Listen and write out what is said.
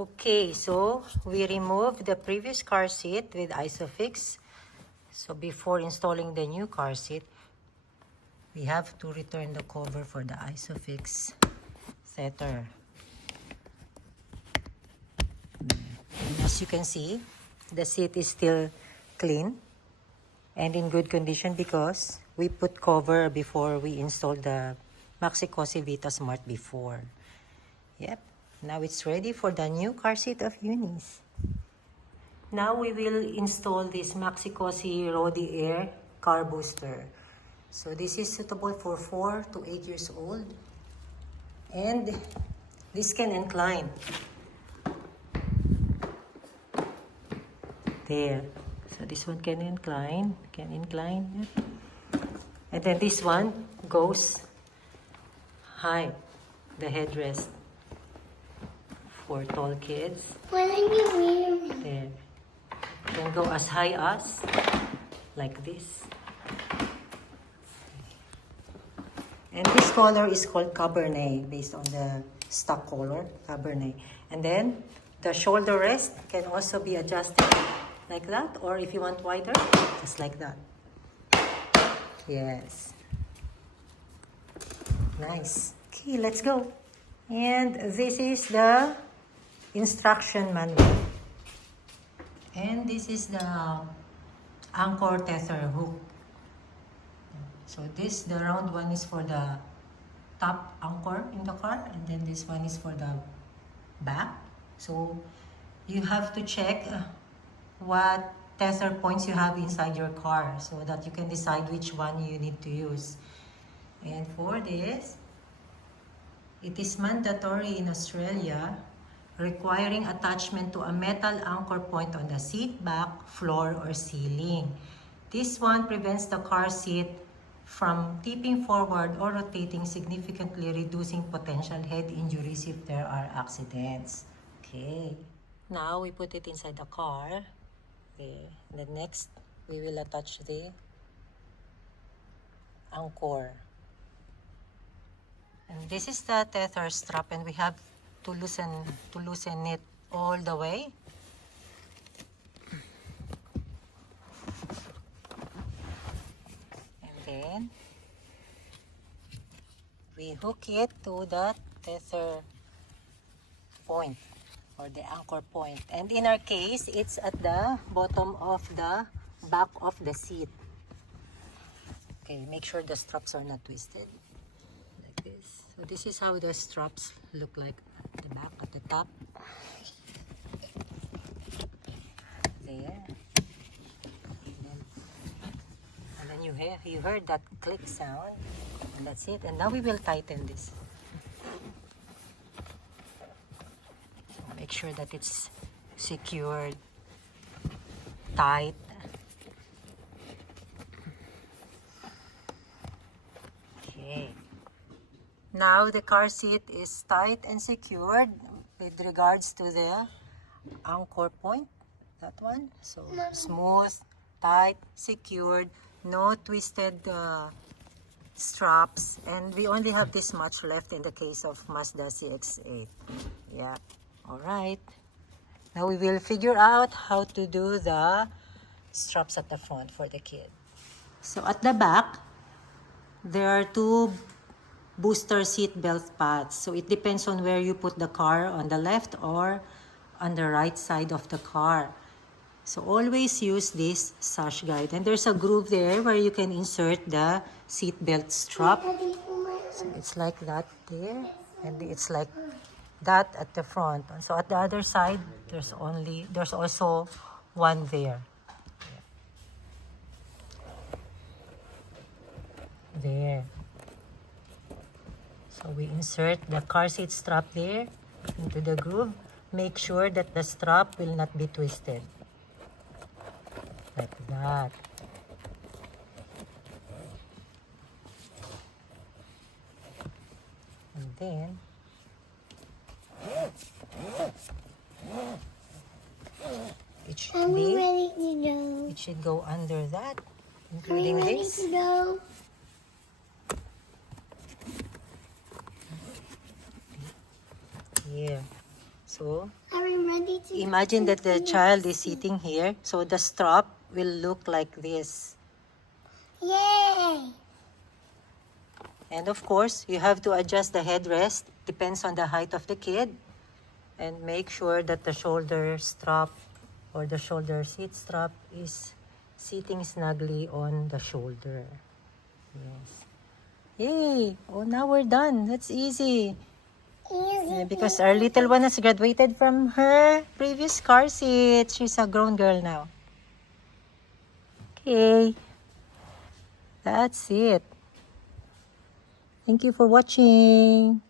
Okay, so we removed the previous car seat with Isofix. So before installing the new car seat, we have to return the cover for the Isofix setter. And as you can see, the seat is still clean and in good condition because we put cover before we installed the Maxi-Cosi Vita Smart before. Yep, now it's ready for the new car seat of Eunice. Now we will install this Maxi-Cosi Rodi Air car booster. So this is suitable for 4 to 8 years old. And this can incline. There. So this one can incline. And then this one goes high. The headrest for tall kids. There. Can go as high as like this. And this color is called Cabernet, based on the stock color, Cabernet. And then the shoulder rest can also be adjusted like that, or if you want wider, just like that. Yes. Nice. Okay, let's go. And this is the instruction manual. And this is the anchor tether hook. So this, the round one is for the top anchor in the car, and then this one is for the back. So you have to check what tether points you have inside your car so that you can decide which one you need to use. And for this, it is mandatory in Australia, requiring attachment to a metal anchor point on the seat back, floor, or ceiling. This one prevents the car seat from tipping forward or rotating, significantly reducing potential head injuries if there are accidents. Okay. Now we put it inside the car. Okay. And then next, we will attach the anchor. And this is the tether strap, and we have to loosen it all the way. And then we hook it to the tether point or the anchor point. And in our case, it's at the bottom of the back of the seat. Okay, make sure the straps are not twisted. Like this. So this is how the straps look like at the back, at the top. There. And then you heard that click sound. And that's it. And now we will tighten this. Make sure that it's secured, tight. Okay. Now the car seat is tight and secured with regards to the anchor point, that one. So smooth, tight, secured, no twisted straps, and we only have this much left in the case of Mazda CX-8. Yeah. Alright, now we will figure out how to do the straps at the front for the kid. So at the back, there are two booster seat belt pads. So it depends on where you put the car, on the left or on the right side of the car. So always use this sash guide. And there's a groove there where you can insert the seat belt strap. So it's like that there, and it's like that at the front. And so at the other side, there's also one there. There. So we insert the car seat strap there into the groove. Make sure that the strap will not be twisted. Like that. And then it should go under that, including this. Yeah. So Are we Imagine that the child is sitting here, so the strap will look like this. Yay! And of course, you have to adjust the headrest, depends on the height of the kid, and make sure that the shoulder strap or the shoulder seat strap is sitting snugly on the shoulder. Yes. Yay! Oh, now we're done. That's easy. Yeah, because our little one has graduated from her previous car seat. She's a grown girl now. Okay. That's it. Thank you for watching.